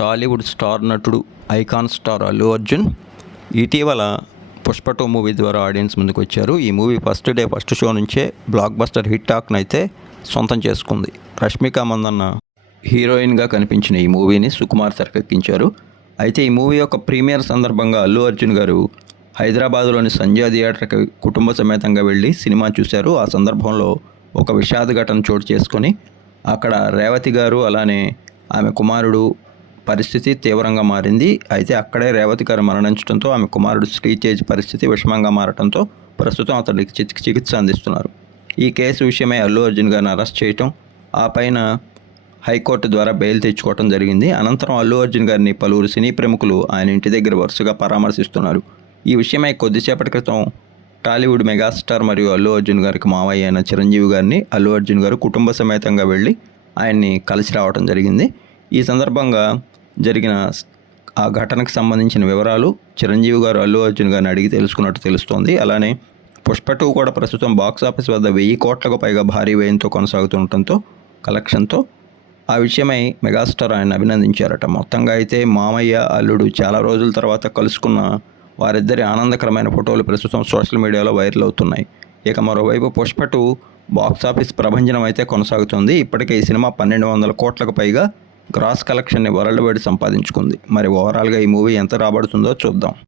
Tollywood star నటుడు icon star Allu Arjun ఇటీవల Pushpa 2 movie ద్వారా ఆడియన్స్ ముందుకు వచ్చారు. ఈ movie first day first show నుంచే బ్లాక్ బస్టర్ హిట్ టాక్నైతే సొంతం చేసుకుంది. రష్మిక మందన్న హీరోయిన్గా కనిపించిన ఈ మూవీని సుకుమార్ తెరకెక్కించారు. అయితే ఈ మూవీ యొక్క ప్రీమియర్ సందర్భంగా అల్లు అర్జున్ గారు హైదరాబాద్లోని సంజయ్ థియేటర్కి కుటుంబ సమేతంగా వెళ్ళి సినిమా చూశారు. ఆ సందర్భంలో ఒక విషాద ఘటన చోటు చేసుకొని అక్కడ రేవతి గారు అలానే ఆమె కుమారుడు పరిస్థితి తీవ్రంగా మారింది. అయితే అక్కడే రేవతి గారు మరణించడంతో ఆమె కుమారుడు శ్రీతేజ్ పరిస్థితి విషమంగా మారడంతో ప్రస్తుతం అతడికి చికిత్స అందిస్తున్నారు. ఈ కేసు విషయమై అల్లు అర్జున్ గారిని అరెస్ట్ చేయటం, ఆ పైన హైకోర్టు ద్వారా బెయిల్ తెచ్చుకోవడం జరిగింది. అనంతరం అల్లు అర్జున్ గారిని పలువురు సినీ ప్రముఖులు ఆయన ఇంటి దగ్గర వరుసగా పరామర్శిస్తున్నారు. ఈ విషయమై కొద్దిసేపటి క్రితం టాలీవుడ్ మెగాస్టార్ మరియు అల్లు అర్జున్ గారికి మావయ్య అయిన చిరంజీవి గారిని అల్లు అర్జున్ గారు కుటుంబ సమేతంగా వెళ్ళి ఆయన్ని కలిసి రావడం జరిగింది. ఈ సందర్భంగా జరిగిన ఆ ఘటనకు సంబంధించిన వివరాలు చిరంజీవి గారు అల్లు అర్జున్ గారిని అడిగి తెలుసుకున్నట్టు తెలుస్తోంది. అలానే పుష్ప 2 కూడా ప్రస్తుతం బాక్సాఫీస్ వద్ద 1000 కోట్లకు పైగా భారీ వ్యయంతో కొనసాగుతుండటంతో కలెక్షన్తో ఆ విషయమై మెగాస్టార్ ఆయన అభినందించారట. మొత్తంగా అయితే మామయ్య అల్లుడు చాలా రోజుల తర్వాత కలుసుకున్న వారిద్దరి ఆనందకరమైన ఫోటోలు ప్రస్తుతం సోషల్ మీడియాలో వైరల్ అవుతున్నాయి. ఇక మరోవైపు పుష్ప 2 బాక్సాఫీస్ ప్రభంజనం అయితే కొనసాగుతుంది. ఇప్పటికే ఈ సినిమా 1200 కోట్లకు పైగా గ్రాస్ కలెక్షన్ని వరల్డ్ వైడ్ సంపాదించుకుంది. మరి ఓవరాల్గా ఈ మూవీ ఎంత రాబడుతుందో చూద్దాం.